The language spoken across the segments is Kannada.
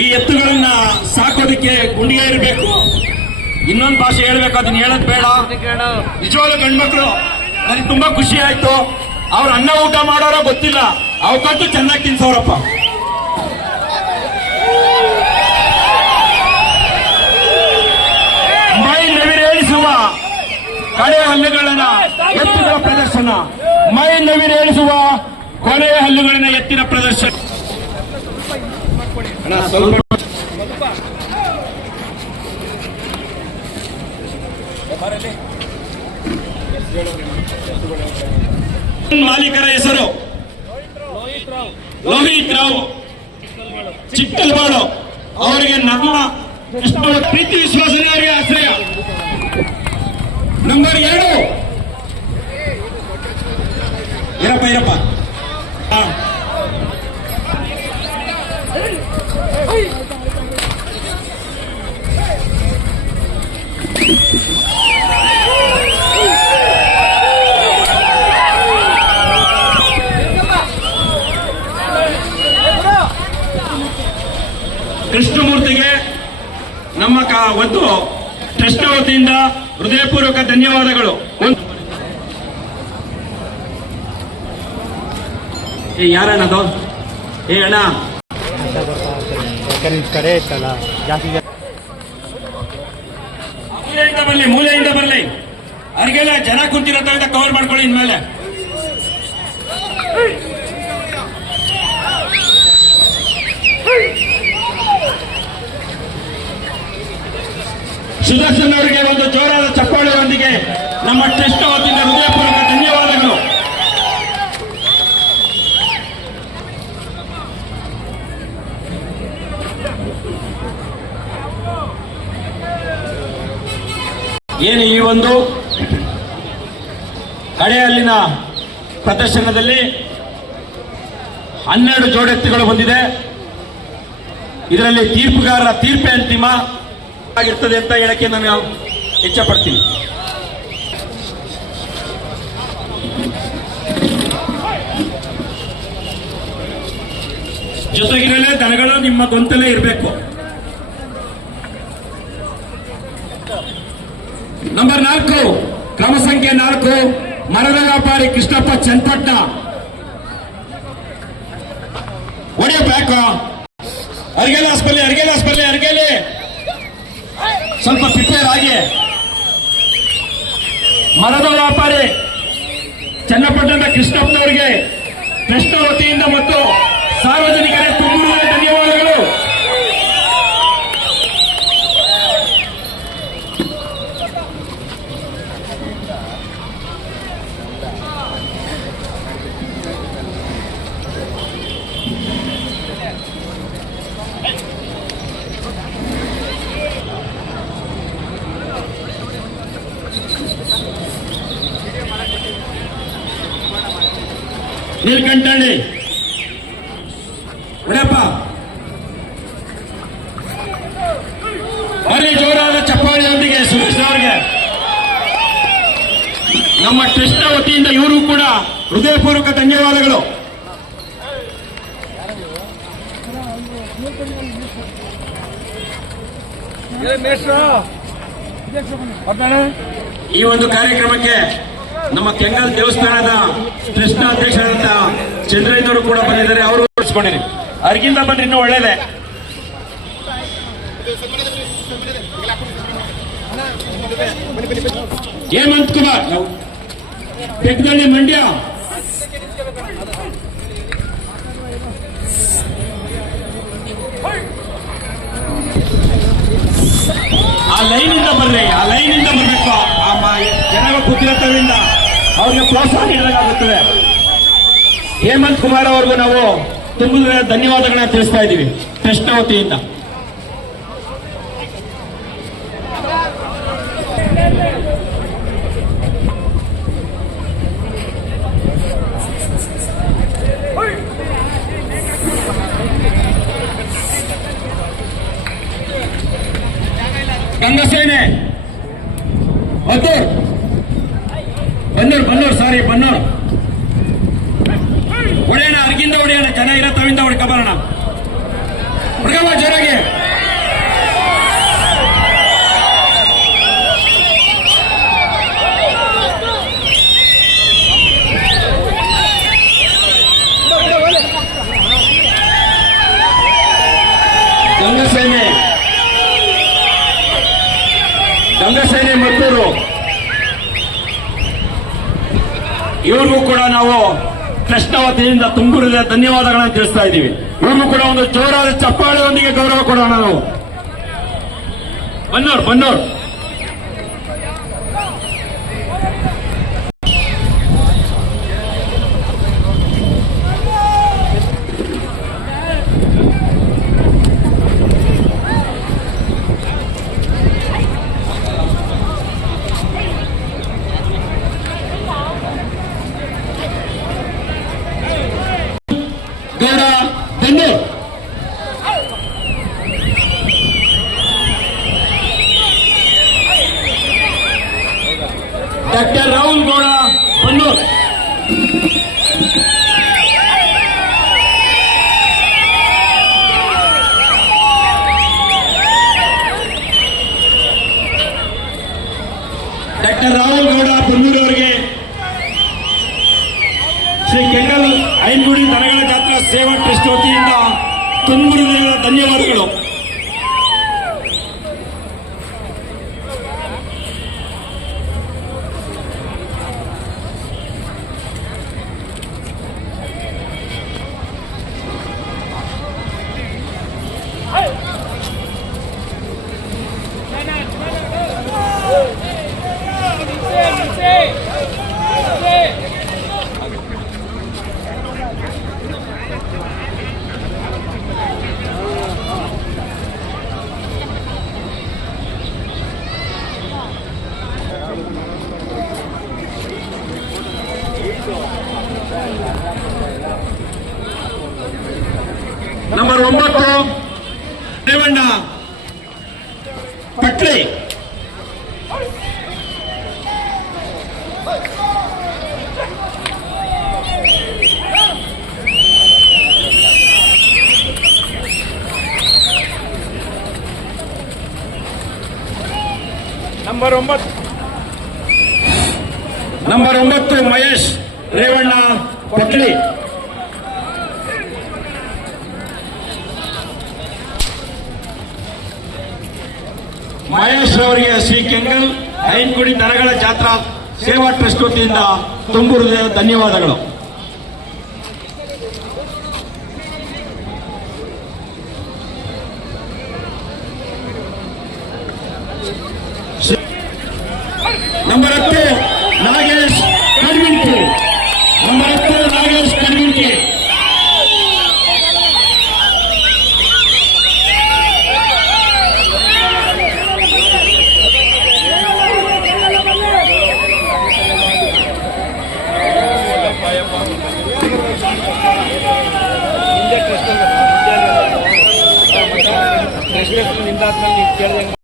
ಈ ಎತ್ತುಗಳನ್ನ ಸಾಕೋದಕ್ಕೆ ಗುಂಡಿಗೆ ಇರಬೇಕು ಇನ್ನೊಂದು ಭಾಷೆ ಹೇಳ್ಬೇಕು, ಅದನ್ನ ಹೇಳೋದ್ ಬೇಡ. ನಿಜವಾಗ್ಲೂ ಗಂಡ್ಮಕ್ಳು ನನಗೆ ತುಂಬಾ ಖುಷಿ ಆಯ್ತು. ಅವ್ರ ಅನ್ನ ಊಟ ಮಾಡೋರೋ ಗೊತ್ತಿಲ್ಲ. ಅವಕ್ಕಂತೂ ಚೆನ್ನಾಗಿ ತಿನ್ಸೋರಪ್ಪ. ಮೈ ನವಿರೇಳಿಸುವ ಕಡೆ ಹಲ್ಲುಗಳನ್ನ ಎತ್ತಿನ ಪ್ರದರ್ಶನ. ಮೈ ನವಿರೇಳಿಸುವ ಕೊನೆಯ ಹಲ್ಲುಗಳನ್ನ ಎತ್ತಿನ ಪ್ರದರ್ಶನ. ಮಾಲೀಕರ ಹೆಸರು? ಲೋಹಿತ್ ರಾವ್. ಚಿಕ್ಕಲ್ಬಾಳು ಅವರಿಗೆ ನಮ್ಮ ಎಷ್ಟು ಪ್ರೀತಿ ವಿಶ್ವಾಸದವರಿಗೆ ಆಶ್ರಯ. ನಂಬರ್ ಎರಡು. ಇರಪ್ಪ ಇರಪ್ಪ ನಮ್ಮ ಒಂದು ಟ್ರಸ್ಟ್ ವತಿಯಿಂದ ಹೃದಯಪೂರ್ವಕ ಧನ್ಯವಾದಗಳು. ಏ ಏ, ಅಣ್ಣ. ಮೂಲೆಯಿಂದ ಬರಲಿ ಮೂಲೆಯಿಂದ ಬರಲಿ. ಅವ್ರಿಗೆಲ್ಲ ಜನ ಕುಂತಿರೋದ್ರಿಂದ ಕವರ್ ಮಾಡ್ಕೊಳ್ಳಿ ಇನ್ಮೇಲೆ. ಸುದರ್ಶನ್ ಅವರಿಗೆ ಒಂದು ಜೋರಾದ ಚಪ್ಪಾಳೆಯೊಂದಿಗೆ ನಮ್ಮ ಟ್ರಸ್ಟ್ ವತಿಯಿಂದ ಹೃದಯಪೂರ್ವಕ ಧನ್ಯವಾದಗಳು. ಏನು ಈ ಒಂದು ಕಡೆಯಲ್ಲಿನ ಪ್ರದರ್ಶನದಲ್ಲಿ ಹನ್ನೆರಡು ಜೋಡೆತ್ತುಗಳು ಬಂದಿದೆ. ಇದರಲ್ಲಿ ತೀರ್ಪುಗಾರರ ತೀರ್ಪೆ ಅಂತಿಮ. ಆಗಿರ್ತದೆ ಅಂತ ಹೇಳಕ್ಕೆ ನಾನು ಇಚ್ಛಪಡ್ತೀನಿ. ಜೊತೆಗಿರಲೇ ದನಗಳು ನಿಮ್ಮ ಗೊಂತಲೇ ಇರಬೇಕು. ನಂಬರ್ ನಾಲ್ಕು, ಕ್ರಮ ಸಂಖ್ಯೆ ನಾಲ್ಕು, ಮರದ ವ್ಯಾಪಾರಿ ಕೃಷ್ಣಪ್ಪ ಚನ್ನಪಟ್ಟ ಒಡೆಯ ಬ್ಯಾಕ್ ಅರ್ಗೆಲ್ಲ ಹಾಸ್ಪಲ್ಲಿ ಅರ್ಗೆಲ್ಲ ಹಾಸ್ಪಲ್ಲಿ ಅರ್ಗೆಲಿ ಸ್ವಲ್ಪ ಪ್ರಿಪೇರ್ ಆಗಿ. ಮರದ ವ್ಯಾಪಾರಿ ಚನ್ನಪಟ್ಟಣದ ಕೃಷ್ಣಪ್ಪನವರಿಗೆ ಕೃಷ್ಣ ವತಿಯಿಂದ ಮತ್ತು ಸಾರ್ವಜನಿಕರೇ ತುಂಬ ಧನ್ಯವಾದಗಳು ನೀಲ್ಕಂಠಳ್ಳಿ ಉಡಪ್ಪ ಬರೀ ಜೋರಾದ ಚಪ್ಪಾಳಿಯೊಂದಿಗೆ ಸುರೇಶ್ ಅವರಿಗೆ. ನಮ್ಮ ಟ್ರಸ್ಟ್ ವತಿಯಿಂದ ಇವರು ಕೂಡ ಹೃದಯಪೂರ್ವಕ ಧನ್ಯವಾದಗಳು. ಈ ಒಂದು ಕಾರ್ಯಕ್ರಮಕ್ಕೆ ನಮ್ಮ ಕೆಂಗಲ್ ದೇವಸ್ಥಾನದ ಟ್ರಸ್ಟ್ ಅಧ್ಯಕ್ಷರಾದಂತ ಚಂದ್ರಯ್ಯನವರು ಕೂಡ ಬಂದಿದ್ದಾರೆ. ಅವರು ಓಡಿಸ್ಕೊಂಡಿರಿ. ಅವ್ರಿಗಿಂತ ಬಂದ್ರೆ ಇನ್ನೂ ಒಳ್ಳೇದೇ. ಹೇಮಂತ್ ಕುಮಾರ್, ನಾವು ಬೆಟ್ಟದಳ್ಳಿ ಮಂಡ್ಯ. ಆ ಲೈನಿಂದ ಬರ್ರಿ, ಆ ಲೈನಿಂದ ಬರ್ಬೇಕು. ಆ ಜನಗಳು ಕೂತಿರೋದ್ರಿಂದ ಅವ್ರಿಗೆ ಪ್ರೋತ್ಸಾಹ ನೀಡಲಾಗುತ್ತದೆ. ಹೇಮಂತ್ ಕುಮಾರ್ ಅವ್ರಿಗೂ ನಾವು ತುಂಬ ಧನ್ಯವಾದಗಳನ್ನ ತಿಳಿಸ್ತಾ ಇದ್ದೀವಿ. ಕೃಷ್ಣ ವತಿಯಿಂದ ಗಂಗಸೇನೆ ಬನ್ನೂರ್ ಬನ್ನೂರ್ ಬನ್ನೂರು ಸಾರಿ ಬನ್ನೂರು. ಹೊಡೆಯೋಣ ಅರ್ಗಿಂದ ಹೊಡೆಯೋಣ ಜನ ಇರೋ ತಾವಿಂದ ಹೊಡ್ಕೊಬರೋಣ ಹುಡುಗಮ್ಮ ಜೋರಾಗಿ. ಕೂಡ ನಾವು ಕೃಷ್ಣ ವತಿಯಿಂದ ತುಂಬುರಿದ ಧನ್ಯವಾದಗಳನ್ನು ತಿಳಿಸ್ತಾ ಇದ್ದೀವಿ. ಇವ್ರಿಗೂ ಕೂಡ ಒಂದು ಜೋರಾದ ಚಪ್ಪಾಳೆಯೊಂದಿಗೆ ಗೌರವ ಕೊಡೋಣ ನಾವು. ಬನ್ನೋರ್ ಬನ್ನೋರ್. ಗೌಡ ಬನ್ನಿ. ಡಾಕ್ಟರ್ ರಾಹುಲ್ ಗೌಡ ಬನ್ನೂರ್ ಡಾಕ್ಟರ್ ರಾಹುಲ್ ಗೌಡ ಬನ್ನೂರ್ ಅವರಿಗೆ ಶ್ರೀ ಕೆಂಗಲ್ ಐನ್ಗುಡಿ ದನಗಳ ಜಾತ್ರಾ ಸೇವಾ ಟ್ರಸ್ಟ್ ವತಿಯಿಂದ ತುಂಬ ಧನ್ಯವಾದಗಳು. ನಂಬರ್ ಒಂಬತ್ತು ರೇವಣ್ಣ ಪಟ್ಲಿ ನಂಬರ್ ಒಂಬತ್ತು ನಂಬರ್ ಒಂಬತ್ತು ಮಹೇಶ್ ರೇವಣ್ಣ ಪಟ್ಲಿ ಮಹೇಶ್ ಅವರಿಗೆ ಶ್ರೀ ಕೆಂಗಲ್ ಐನ್ಗುಡಿ ನರಗಳ ಜಾತ್ರಾ ಸೇವಾ ಟ್ರಸ್ಟ್ ವತಿಯಿಂದ ಹೃದಯದ ಧನ್ಯವಾದಗಳು. ಟ್ರಸ್ಟ್ ನಿಂದಾದ್ಮೇಲೆ ನೀವು ಕೇಳಿದಂಗೆ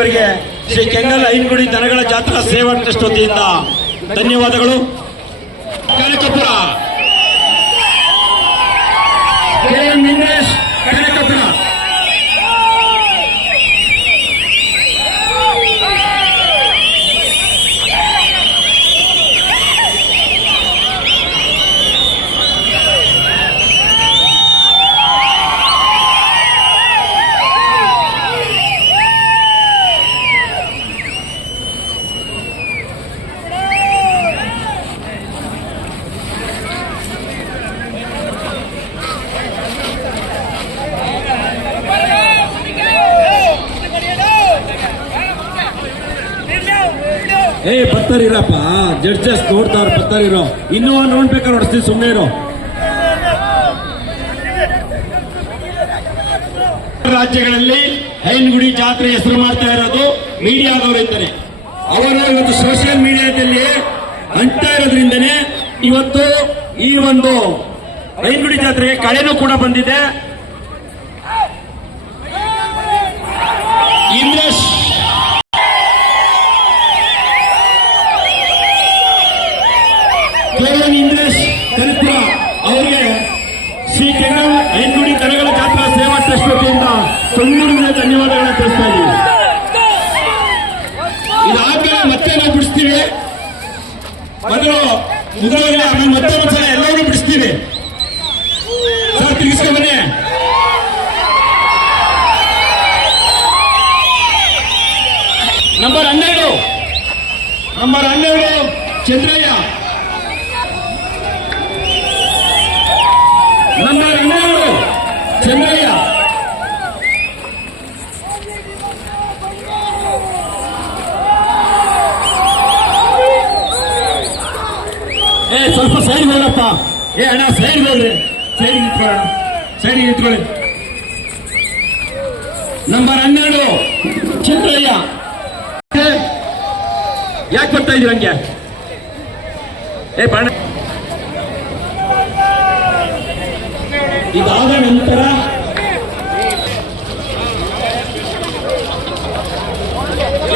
ಅವರಿಗೆ ಶ್ರೀ ಕೆಂಗಲ್ ಐನ್ಗುಡಿ ದನಗಳ ಜಾತ್ರಾ ಸೇವಾ ಟ್ರಸ್ಟ್ ವತಿಯಿಂದ ಧನ್ಯವಾದಗಳು. ಜಡ್ಜಸ್ ನೋಡ್ತಾವ್ರು ಬರ್ತಾರೆ ಇರೋ. ಇನ್ನೂ ನೋಡ್ಬೇಕಾದ್ರೆ ನೋಡಿಸ್ತೀವಿ ಸುಮ್ಮನೆ ಇರೋ. ರಾಜ್ಯಗಳಲ್ಲಿ ಹೈನಗುಡಿ ಜಾತ್ರೆ ಹೆಸರು ಮಾಡ್ತಾ ಇರೋದು ಮೀಡಿಯಾದವರಿಂದನೇ ಅವರು ಇವತ್ತು ಸೋಷಿಯಲ್ ಮೀಡಿಯಾದಲ್ಲಿ ಅಂಟ್ತಾ ಇರೋದ್ರಿಂದನೇ ಇವತ್ತು ಈ ಒಂದು ಹೈನಗುಡಿ ಜಾತ್ರೆಗೆ ಕಳೆನೂ ಕೂಡ ಬಂದಿದೆ. ಕೇವಲ ಇಂದ್ರೇಶ್ ಕಲಿಪುರ ಅವರಿಗೆ ಶ್ರೀ ಕೆಂಗಲ್ ಐನ್ಗುಡಿ ಕನಗಲ ಜಾತ್ರಾ ಸೇವಾ ಟ್ರಸ್ಟ್ ವತಿಯಿಂದ ತುಂಬೂರಿನ ಧನ್ಯವಾದಗಳನ್ನು ತಿಳಿಸ್ತಾ ಇದ್ದೀವಿ. ಇದಾದ್ಮೇಲೆ ಮತ್ತೆ ನಾವು ಬಿಡಿಸ್ತೀವಿ. ಮೊದಲು ಆಮೇಲೆ ಮತ್ತೆ ಒಂದ್ಸಲ ಎಲ್ಲರೂ ಬಿಡಿಸ್ತೀವಿ. ಸರ್ ತಿರ್ಗಿಸ್ಕೊಂಡ್ ಬನ್ನಿ. ನಂಬರ್ ಹನ್ನೆರಡು. ನಂಬರ್ ಹನ್ನೆರಡು, ಚಂದ್ರಯ್ಯ ನಂಬರ್ ಹನ್ನೆರಡು ಚಂದ್ರಯ್ಯ ಏ, ಸ್ವಲ್ಪ ಸೈಡ್ ಹೋಗಪ್ಪ ಏ, ಅಣ್ಣ, ಸೈಡ್ ಹೋಗ್ರಿ. ಸೈಡ್ ನಿಂತ್ಕೊಳ್ಳೋಣ. ಸೈಡ್ ನಿಂತ್ಕೊಳ್ಳಿ. ನಂಬರ್ ಹನ್ನೆರಡು. ಚಂದ್ರಯ್ಯ ಯಾಕೆ ಬರ್ತಾ ಇದ್ದೀರ ಹಂಗೆ? ಏ, ಬಾಣ. ಇದಾದ ನಂತರ ಎಲ್ಲ ನಿಂತು ಏ, ಏ ನಡೆ ಆ ಕಡೆ ತಿರ್ಗಾ.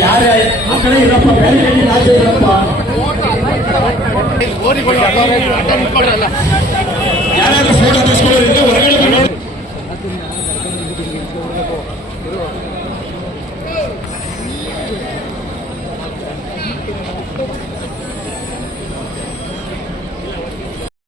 ಯಾರೇ ಆ ಕಡೆ ಇರಪ್ಪ ಬೇರೆ ಕಡೆ ಆಚೆ ಇರಪ್ಪ ಯಾರಾದ್ರೂ ಫೋಟೋ ತೆಗೆಸ್ಕೊಳ್ಳೋದ್ರಿಂದ ಹೊರಗಡೆ